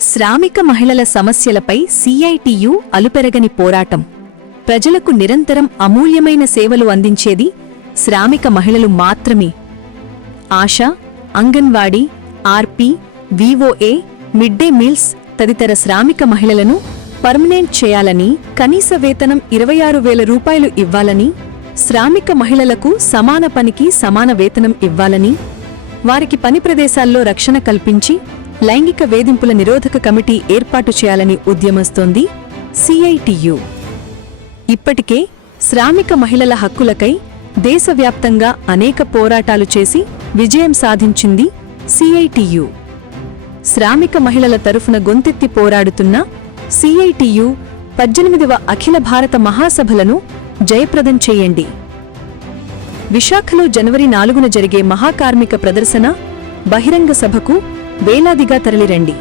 శ్రామిక మహిళల సమస్యలపై సిఐటియు అలుపెరగని పోరాటం. ప్రజలకు నిరంతరం అమూల్యమైన సేవలు అందించేది శ్రామిక మహిళలు మాత్రమే. ఆశా, అంగన్వాడీ, ఆర్పి, వివోఏ, మిడ్ డే మీల్స్ తదితర శ్రామిక మహిళలను పర్మనెంట్ చేయాలని, కనీస వేతనం 26,000 రూపాయలు ఇవ్వాలని, శ్రామిక మహిళలకు సమాన పనికి సమాన వేతనం ఇవ్వాలని, వారికి పని ప్రదేశాల్లో రక్షణ కల్పించి లైంగిక వేధింపుల నిరోధక కమిటీ ఏర్పాటు చేయాలని ఉద్యమిస్తోంది సిఐటియు. ఇప్పటికే శ్రామిక మహిళల హక్కులకై దేశవ్యాప్తంగా అనేక పోరాటాలు చేసి విజయం సాధించింది సిఐటియు. శ్రామిక మహిళల తరఫున గొంతెత్తి పోరాడుతున్న సిఐటియు 18వ అఖిల భారత మహాసభలను జయప్రదం చేయండి. విశాఖలో జనవరి 4న జరిగే మహాకార్మిక ప్రదర్శన, బహిరంగ సభకు వేలాదిగా తరలిరండి.